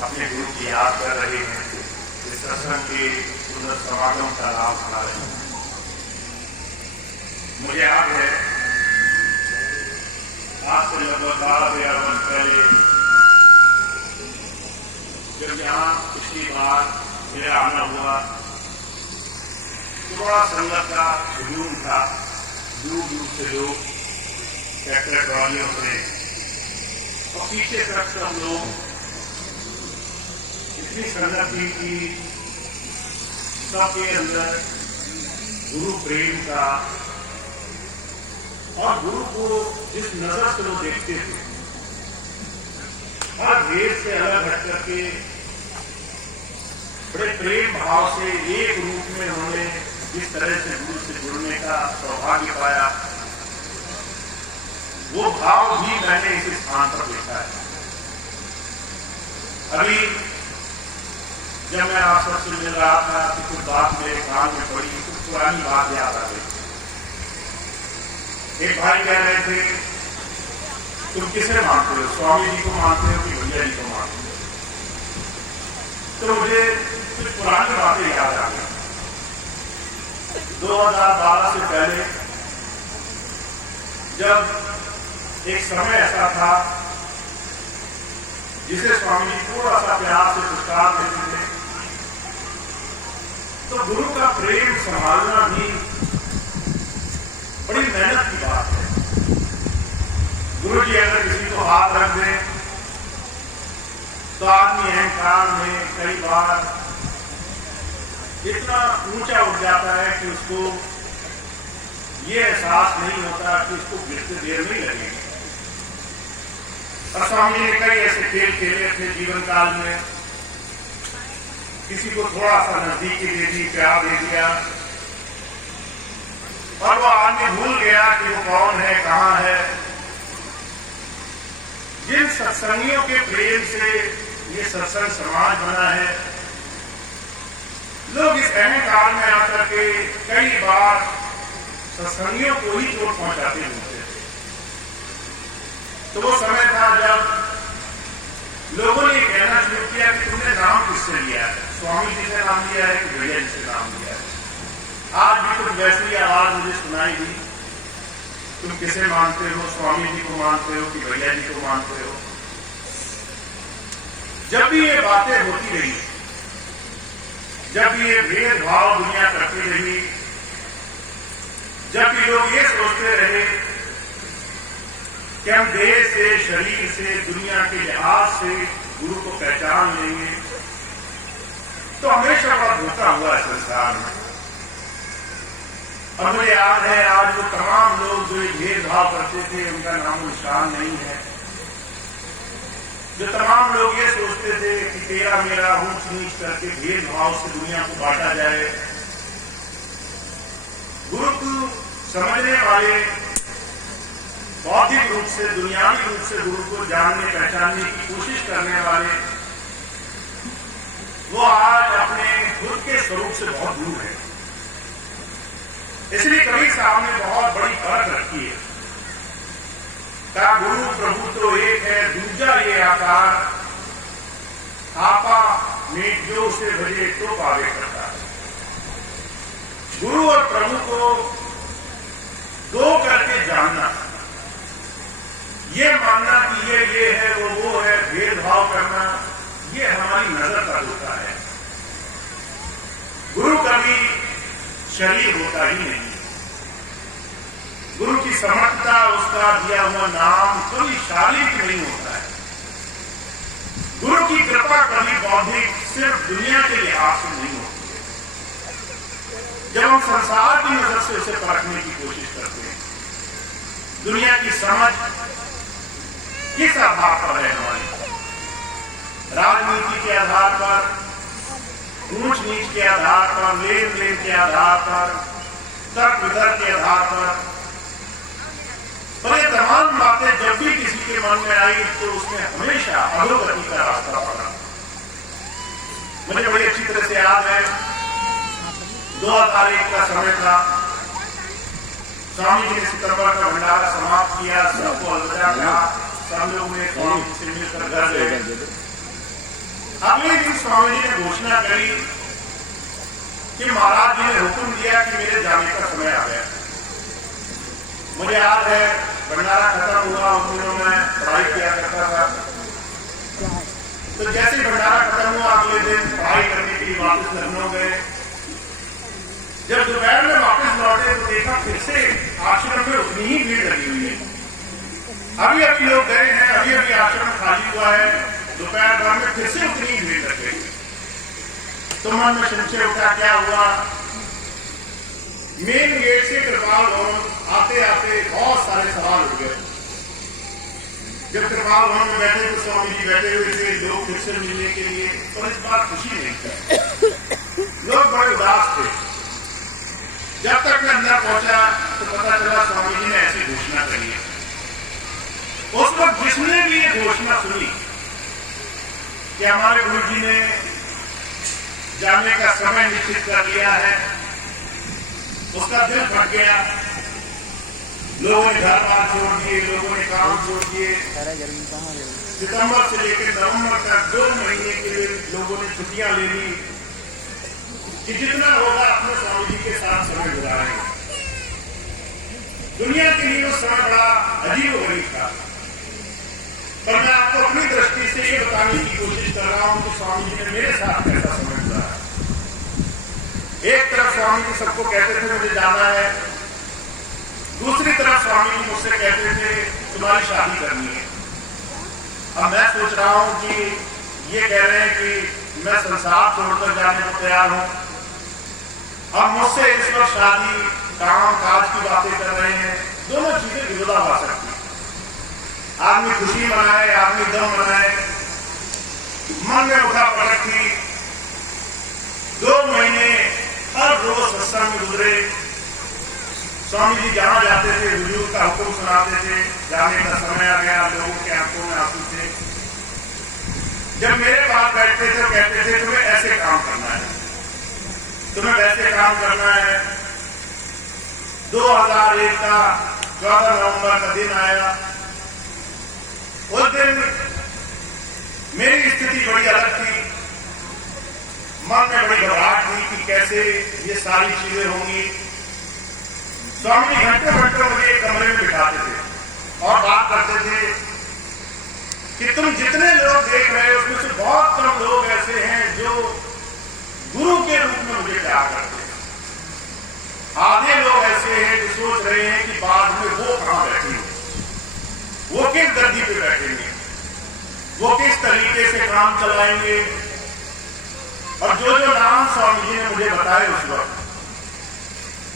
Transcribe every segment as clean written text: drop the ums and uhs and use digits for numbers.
अपने गुरु की याद कर रहे हैं, इस सत्संग के सुंदर समागम का लाभ उठा रहे हैं। मुझे याद है आज से लगभग 12-13 वर्ष पहले जब यहाँ पिछली बार मेरा आना हुआ, थोड़ा संगत का हुजूम था, दूर दूर से लोग ट्रैक्टर ट्रॉलियों से और पीछे तक सब लोग, इतनी संगत थी कि सबके अंदर गुरु प्रेम का और गुरु को जिस नजर से वो देखते थे, हर भेद से अलग हट करके बड़े प्रेम भाव से एक रूप में उन्होंने जिस तरह से गुरु से जुड़ने का सौभाग्य पाया, वो भाव भी मैंने इस स्थान पर देखा है। अभी जब मैं आप सबसे मिल रहा था तो कुछ बात मेरे कान में पड़ी, कुछ पुरानी बात याद आ गई। एक भाई कह रहे थे, तुम किसे मानते हो, स्वामी जी को मानते हो कि भैया जी को मानते हो? तो मुझे कुछ पुरानी बातें याद आ गई। 2012 से पहले जब एक समय ऐसा था जिसे स्वामी जी थोड़ा सा प्यार से पुरस्कार देते थे, तो गुरु का प्रेम संभालना भी बड़ी मेहनत की बात है। गुरु जी अगर किसी को हाथ रख दें तो आदमी अहंकार में कई बार इतना ऊंचा उठ जाता है कि उसको ये एहसास नहीं होता कि उसको गिरते देर नहीं लगेगी। और स्वामी ने कई ऐसे खेल खेले अपने जीवन काल में, किसी को थोड़ा सा नजदीकी दे दी, प्यार दे दिया, और वो आदमी भूल गया कि वो कौन है, कहां है। जिन सत्संगियों के प्रेम से ये सत्संग समाज बना है, लोग इस अहंकार में आकर के कई बार सत्संगियों को ही चोट पहुंचाते होते थे। तो वो समय था जब लोगों ने कहना शुरू किया कि तुमने नाम किससे लिया है, स्वामी जी से नाम लिया है कि भैया जी से नाम लिया है। आज भी कुछ वैसी आवाज मुझे सुनाई दी, तुम किसे मानते हो, स्वामी जी को मानते हो कि भैया जी को मानते हो? जब भी ये बातें होती रही, जब भी ये भेदभाव दुनिया करती रही, जब भी लोग ये सोचते रहे कि हम देह से, शरीर से, दुनिया के लिहाज से गुरु को पहचान लेंगे, तो हमेशा बड़ा धोखा हुआ है संसार में। और मुझे याद है आज वो तमाम लोग जो भेदभाव करते थे उनका नाम निशान नहीं है। जो तमाम लोग ये सोचते थे कि तेरा मेरा ऊंच नीच करके भेदभाव से दुनिया को बांटा जाए, गुरु को समझने वाले, बौद्धिक रूप से, दुनियावी रूप से गुरु को जानने पहचानने की कोशिश करने वाले, वो आज अपने खुद के स्वरूप से बहुत दूर है। इसलिए कबीर साहब ने बहुत बड़ी परख रखी है। का गुरु प्रभु तो एक है, दूजा ये आकार, आपा नेक जो उसे भजे तो पावे करता है। गुरु और प्रभु को दो करके जानना, ये मानना कि ये है, वो है, भेदभाव करना, ये हमारी नजर का धोखा है। गुरु कभी शरीर होता ही नहीं। गुरु की समर्थता, उसका दिया हुआ नाम कभी शारीरिक नहीं होता है। गुरु की कृपा कभी बौद्धिक, सिर्फ दुनिया के लिहाज से नहीं होती है। जब हम संसार की नजर से उसे परखने की कोशिश करते हैं, दुनिया की समझ किस आधार पर है हमारी? राजनीति के आधार पर, ऊंच नीच के आधार पर, लेन देन के आधार पर, तर्क वितर्क के आधार पर। ये तमाम बातें जब भी किसी के मन में आई तो उसने हमेशा अधोगति का रास्ता पकड़ा। मुझे बड़ी अच्छी तरह से याद है, 2001 का समय था, स्वामी जी ने सितंबर का भंडारा समाप्त किया, सबको अलविदा कहा, सब लोग ने स्वामी जी से मिलकर घर गए। अगले दिन स्वामी जी ने घोषणा करी कि महाराज जी ने हुक्म दिया कि मेरे जाने का समय आ गया। मुझे याद है भंडारा खत्म हुआ, उन दिनों में पढ़ाई किया करता था। तो जैसे ही भंडारा खत्म हुआ अगले दिन पढ़ाई करने के लिए वापस लखनऊ गए। जब दोपहर में वापस लौटे तो देखा फिर से आश्रम में उतनी ही भीड़ लगी हुई है। अभी अभी लोग गए हैं, अभी अभी आश्रम खाली हुआ है, दोपहर भर में फिर से उतनी ही भीड़ लग गई। तो मन में संशय उठा, क्या हुआ? मेन गेट से कृपाल भवन आते आते बहुत सारे सवाल उठ गए। जब कृपाल भवन में बैठे तो स्वामी जी बैठे हुए थे लोग फिर से मिलने के लिए, और इस बार खुशी नहीं थी, लोग बड़े उदास थे। जब तक मैं अंदर पहुंचा तो पता चला स्वामी जी ने ऐसी घोषणा करी है। उस वक्त जिसने भी ये घोषणा सुनी कि हमारे गुरु जी ने जाने का समय निश्चित कर लिया है, उसका दिल फट गया। लोगों ने घर बार छोड़ दिए, लोगों ने काम छोड़ दिए। सितंबर से लेकर नवंबर तक 2 महीने के लिए लोगों ने छुट्टियां ले ली कि जितना होगा अपने स्वामी जी के साथ समय गुजारेंगे। दुनिया के लिए वो समय बड़ा अजीब हो गई था। पर मैं आपको अपनी दृष्टि से ये बताने की कोशिश कर रहा हूं कि स्वामी जी ने मेरे साथ कैसा समय गुजारा। एक तरफ स्वामी जी सबको कहते थे मुझे जाना है, दूसरी तरफ स्वामी जी मुझसे कहते थे तुम्हारी शादी करनी है। अब मैं सोच रहा हूं कि ये कह रहे हैं कि मैं संसार छोड़कर जाने को तैयार हूं, अब मुझसे इस वक्त शादी काम काज की बातें कर रहे हैं। दोनों चीजें विरोधाभास सकती। आदमी खुशी मनाए, आदमी दम मनाए, मन में उठा पटक थी। 2 महीने हर रोज सत्संग में गुजरे। स्वामी जी जहां जाते थे हुजूर का हुक्म सुनाते थे, जाने का समय आ गया, लोगों के आंखों में आंसू थे। जब मेरे पास बैठते थे कहते थे तुम्हें ऐसे काम करना है, तुम्हें वैसे काम करना है। 2001 का 14 नवंबर का दिन आया। उस दिन मेरी स्थिति बड़ी अलग थी। मन में बड़ी घबराहट हुई कि कैसे ये सारी चीजें होंगी। स्वामी जी घंटे घंटे मुझे एक कमरे में बिठाते थे और बात करते थे कि तुम जितने लोग देख रहे हो उसमें से बहुत कम लोग ऐसे हैं जो गुरु के रूप में मुझे प्यार करते हैं। आधे लोग ऐसे हैं जो सोच रहे हैं कि बाद में वो कहां बैठेंगे, वो किस गद्दी पे बैठेंगे, वो किस तरीके से काम चलाएंगे। और जो जो नाम स्वामी जी ने मुझे बताए उस वक्त,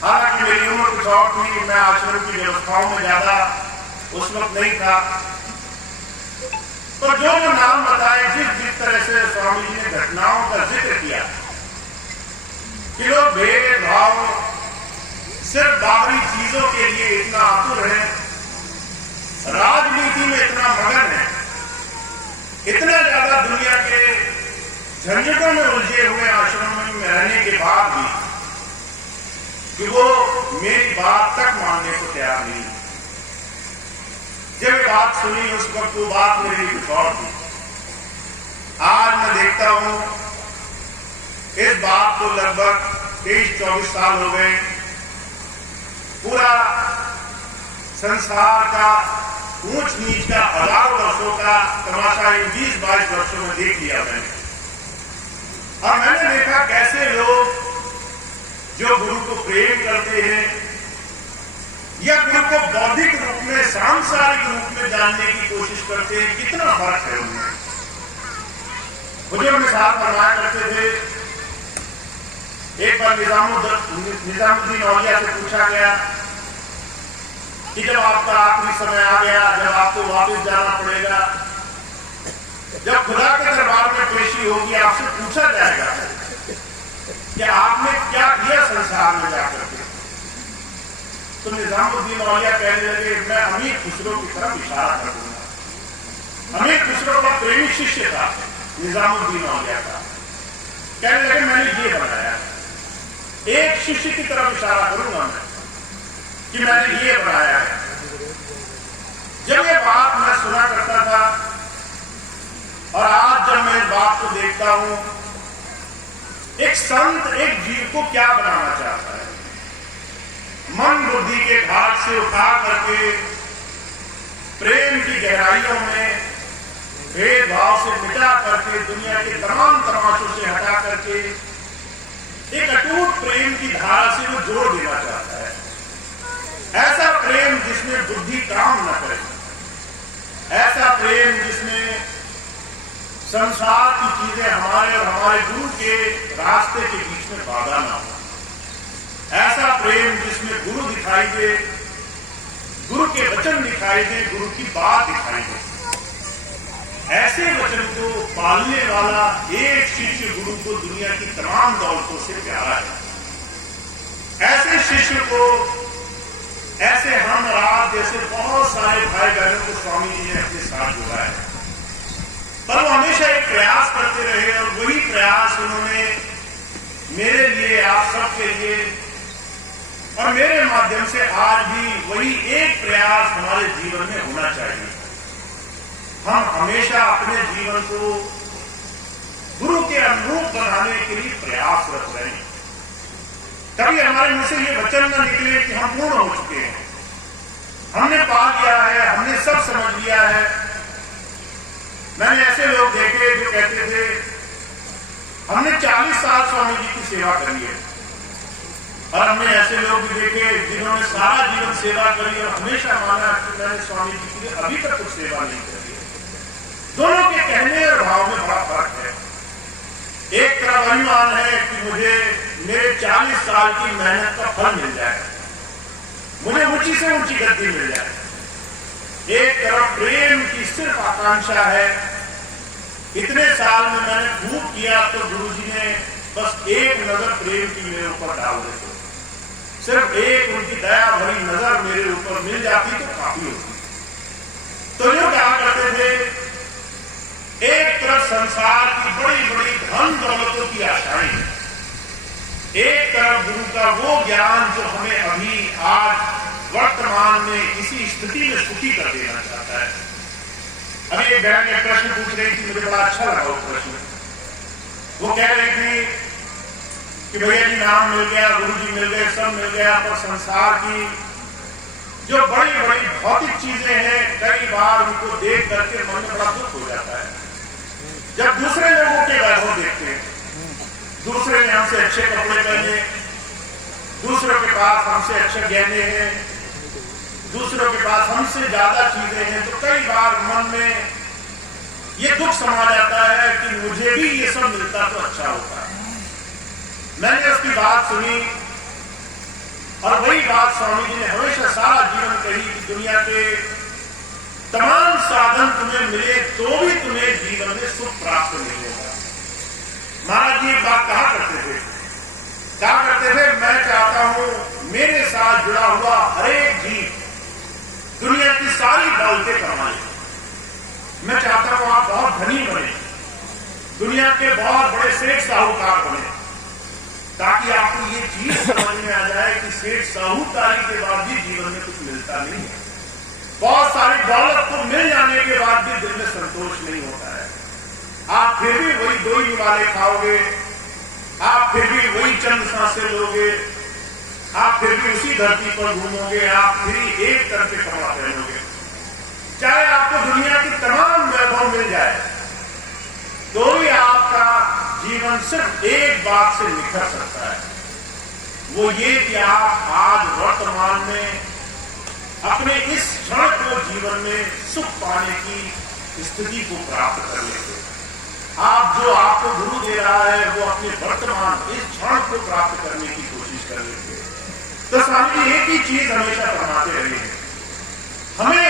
हालांकि मेरी उम्र कुछ और थी, मैं आश्रम की व्यवस्थाओं में ज्यादा उस वक्त नहीं था, तो जो जो नाम बताए, जिस तरह से स्वामी जी ने घटनाओं का जिक्र किया कि लोग भेदभाव सिर्फ बाहरी चीजों के लिए इतना आतुर है, राजनीति में इतना मगन है, इतना ज्यादा दुनिया के झंझटों में उलझे हुए आश्रम में रहने के बाद भी कि वो मेरी बात तक मानने को तैयार नहीं। जब बात सुनी उस वक्त वो बात मेरी कुछ और थी। आज मैं देखता हूं इस बात को लगभग 23-24 साल हो गए। पूरा संसार का ऊंच नीच का हजारों वर्षों का तमाशा इन 20-22 वर्षों में देख लिया मैंने। और मैंने देखा कैसे लोग जो गुरु को प्रेम करते हैं या गुरु को बौद्धिक रूप में सांसारिक रूप में जानने की कोशिश करते हैं, कितना फर्क है उनमें। मुझे अपने साथ फरमाया करते थे, एक बार निजामुद्दीन औलिया से पूछा गया कि जब आपका आखिरी समय आ गया, जब आपको वापस जाना पड़ेगा, जब खुदा के दरबार में पेशी होगी, आपसे पूछा जाएगा कि आपने क्या किया संसार में जाकर के। तो निजामुद्दीन औलिया कहने लगे, मैं अमीर खुसरो की तरफ इशारा कर दूंगा। अमीर खुसरो का प्रेमी शिष्य था निजामुद्दीन औलिया का। कहने लगे मैंने ये बनाया, एक शिष्य की तरफ इशारा करूंगा मैं कि मैंने ये बनाया है। जब ये बात मैं सुना करता था और आज जब मैं इस बात आपको देखता हूं, एक संत एक जीव को क्या बनाना चाहता है? मन बुद्धि के घाट से उठा करके प्रेम की गहराइयों में भेदभाव से मिटा करके, दुनिया के तमाम तमाशों से हटा करके एक अटूट प्रेम की धारा से वो जोड़ देना चाहता है। ऐसा प्रेम जिसमें बुद्धि काम न करे, ऐसा प्रेम जिसमें संसार की चीजें हमारे और हमारे गुरु के रास्ते के बीच में बाधा ना हो, ऐसा प्रेम जिसमें गुरु दिखाई दे, गुरु के वचन दिखाई दे, गुरु की बात दिखाई दे। ऐसे वचन को पालने वाला एक शिष्य गुरु को दुनिया की तमाम दौलतों से प्यारा है। ऐसे शिष्य को, ऐसे हम रात जैसे बहुत सारे भाई बहनों को स्वामी जी ने अपने साथ जोड़ा है, पर वो हमेशा एक प्रयास करते रहे और वही प्रयास उन्होंने मेरे लिए, आप सबके लिए और मेरे माध्यम से आज भी वही एक प्रयास हमारे जीवन में होना चाहिए। हम हमेशा अपने जीवन को गुरु के अनुरूप बनाने के लिए प्रयासरत रहें। कभी हमारे मुंह से ये वचन न निकले कि हम पूर्ण हो चुके हैं, हमने पा लिया है, हमने सब समझ लिया है। मैंने ऐसे लोग देखे जो कहते थे हमने 40 साल स्वामी जी की सेवा करी है, और हमने ऐसे लोग भी देखे जिन्होंने सारा जीवन सेवा करी और हमेशा माना कि मैंने स्वामी जी की अभी तक कुछ सेवा नहीं करी है। दोनों के कहने और भाव में बड़ा फर्क है। एक तरफ अभिमान है कि मुझे मेरे 40 साल की मेहनत का फल मिल जाए, मुझे ऊंची से ऊंची गद्दी मिल जाए। एक तरफ प्रेम की सिर्फ आकांक्षा है, इतने साल में मैंने खूब किया तो गुरुजी ने बस एक नजर प्रेम की मेरे ऊपर डाल देते, सिर्फ एक उनकी दया भरी नजर मेरे ऊपर मिल जाती तो काफी होती। तो जो क्या करते थे, एक तरफ संसार की बड़ी बड़ी धन दौलतों की आशाएं, एक तरफ गुरु का वो ज्ञान जो हमें अभी आज वर्तमान में इसी स्थिति में सुखी कर देना चाहता है। अभी एक बहन एक प्रश्न पूछ रही थी, मुझे बड़ा अच्छा लगा वो प्रश्न। वो कह रही थी कि भैया जी नाम मिल गया, गुरु जी मिल गए, सब मिल गया, पर संसार की जो बड़ी बड़ी भौतिक चीजें हैं कई बार उनको देख करके मन में बड़ा दुख हो जाता है। जब दूसरे लोगों के वैभव देखते हैं, दूसरे ने हमसे अच्छे कपड़े पहने, दूसरों के पास हमसे अच्छे गहने हैं, दूसरों के पास हमसे ज्यादा चीजें हैं, तो कई बार मन में ये दुख समा जाता है कि मुझे भी ये सब मिलता तो अच्छा होता। मैंने उसकी बात सुनी और वही बात स्वामी जी ने हमेशा सारा जीवन कही कि दुनिया के तमाम साधन तुम्हें मिले तो भी तुम्हें जीवन में सुख प्राप्त नहीं होगा। महाराज जी एक बात कहा करते थे, मैं चाहता हूं मेरे साथ जुड़ा हुआ हर एक जीव दुनिया की सारी दौलतें कमाए। मैं चाहता हूं आप बहुत धनी बने, दुनिया के बहुत बड़े सेठ साहूकार बने, ताकि आपको ये चीज समझ में आ जाए कि सेठ साहूकारी के बाद भी जीवन में कुछ मिलता नहीं है। बहुत सारी दौलत को मिल जाने के बाद भी दिल में संतोष नहीं होता है। आप फिर भी वही दो ही वाले खाओगे, आप फिर भी वही चंद सांसें लोगे, आप फिर भी उसी धरती पर घूमोगे, आप फिर ही एक तरह के कपड़ा पहनोगे। चाहे आपको दुनिया की तमाम वैभव मिल जाए तो भी आपका जीवन सिर्फ एक बात से निखर सकता है, वो ये कि आप आज वर्तमान में अपने इस क्षण को जीवन में सुख पाने की स्थिति को प्राप्त कर लेंगे। आप जो आपको गुरु दे रहा है वो अपने वर्तमान इस क्षण को प्राप्त करने की कोशिश कर लेंगे। तो स्वामी जी एक ही चीज हमेशा फरमाते रहे हैं, हमें